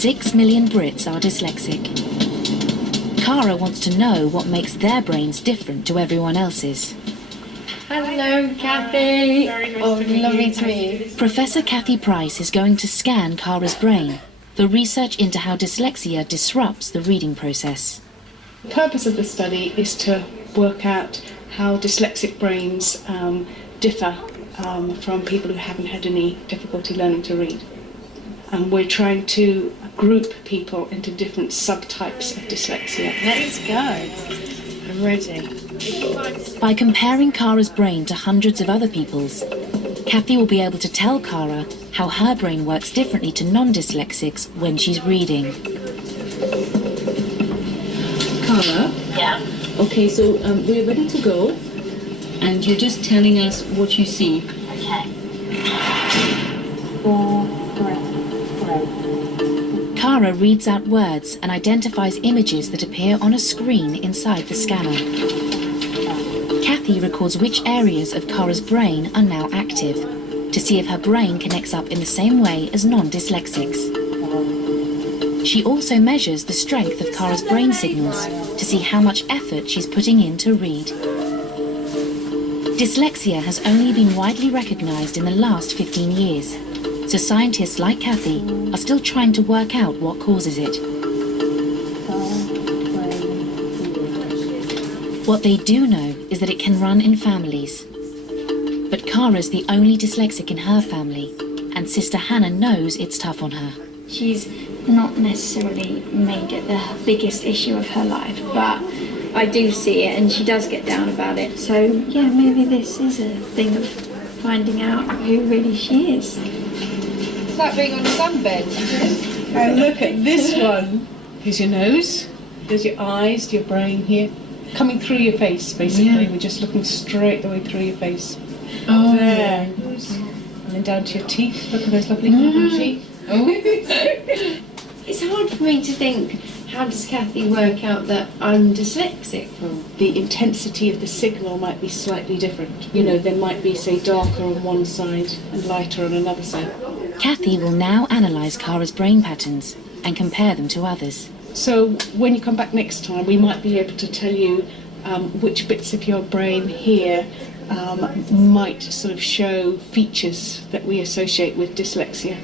6 million Brits are dyslexic. Cara wants to know what makes their brains different to everyone else's. Hello, Kathy. Lovely to meet you. Professor Kathy Price is going to scan Cara's brain for research into how dyslexia disrupts the reading process. The purpose of the study is to work out how dyslexic brains differ from people who haven't had any difficulty learning to read. And we're trying to group people into different subtypes of dyslexia. Let's go. I'm ready. By comparing Cara's brain to hundreds of other people's, Kathy will be able to tell Cara how her brain works differently to non-dyslexics when she's reading. Cara? Yeah. Okay, so we're ready to go, and you're just telling us what you see. Okay. Cara reads out words and identifies images that appear on a screen inside the scanner. Kathy records which areas of Cara's brain are now active to see if her brain connects up in the same way as non-dyslexics. She also measures the strength of Cara's brain signals to see how much effort she's putting in to read. Dyslexia has only been widely recognised in the last 15 years, so scientists like Kathy are still trying to work out what causes it. What they do know is that it can run in families. But Cara's the only dyslexic in her family, and Sister Hannah knows it's tough on her. She's not necessarily made it the biggest issue of her life, but I do see it and she does get down about it. So yeah, maybe this is a thing of finding out who really she is. It's like being on a sunbed. And look at this one. Here's your nose, there's your eyes, your brain here. Coming through your face, basically. Yeah. We're just looking straight the way through your face. Oh, there. And then down to your teeth. Look at those lovely teeth. Oh. It's hard for me to think, how does Kathy work out that I'm dyslexic? The intensity of the signal might be slightly different. You know, there might be, say, darker on one side and lighter on another side. Kathy will now analyse Cara's brain patterns and compare them to others. So when you come back next time, we might be able to tell you which bits of your brain here might sort of show features that we associate with dyslexia.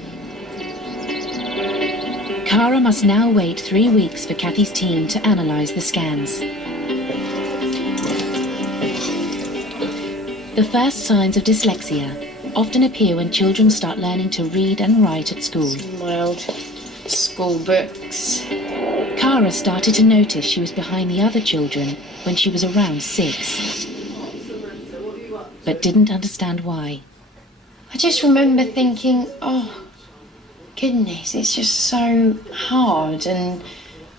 Cara must now wait 3 weeks for Kathy's team to analyse the scans. The first signs of dyslexia often appear when children start learning to read and write at school. My old school books. Cara started to notice she was behind the other children when she was around 6, but didn't understand why. I just remember thinking, oh, goodness, it's just so hard, and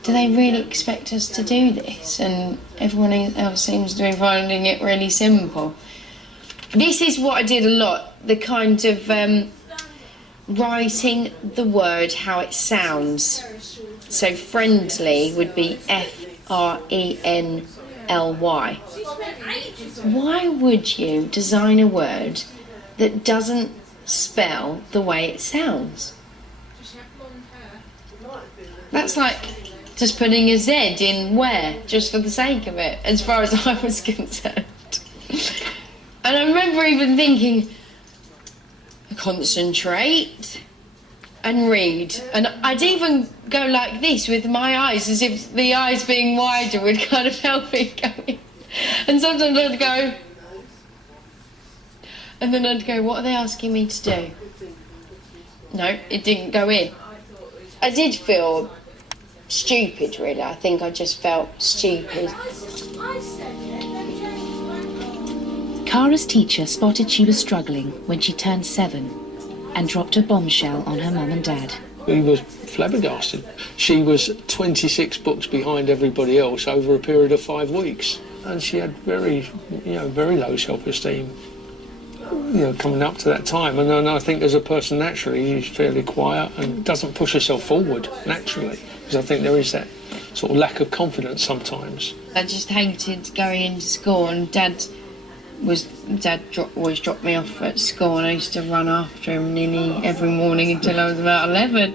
do they really expect us to do this? And everyone else seems to be finding it really simple. This is what I did a lot, the kind of writing the word how it sounds. So friendly would be F-R-E-N-L-Y. Why would you design a word that doesn't spell the way it sounds? That's like just putting a Z in where, just for the sake of it, as far as I was concerned. And I remember even thinking, concentrate and read. And I'd even go like this with my eyes, as if the eyes being wider would kind of help me go in. And sometimes I'd go, and then I'd go, what are they asking me to do? No, it didn't go in. I did feel stupid, really. I think I just felt stupid. Cara's teacher spotted she was struggling when she turned 7 and dropped a bombshell on her mum and dad. He was flabbergasted. She was 26 books behind everybody else over a period of 5 weeks. And she had very low self-esteem, coming up to that time. And then I think as a person naturally, she's fairly quiet and doesn't push herself forward naturally. Because I think there is that sort of lack of confidence sometimes. I just hated going into school, and Dad always dropped me off at school, and I used to run after him nearly every morning until I was about 11.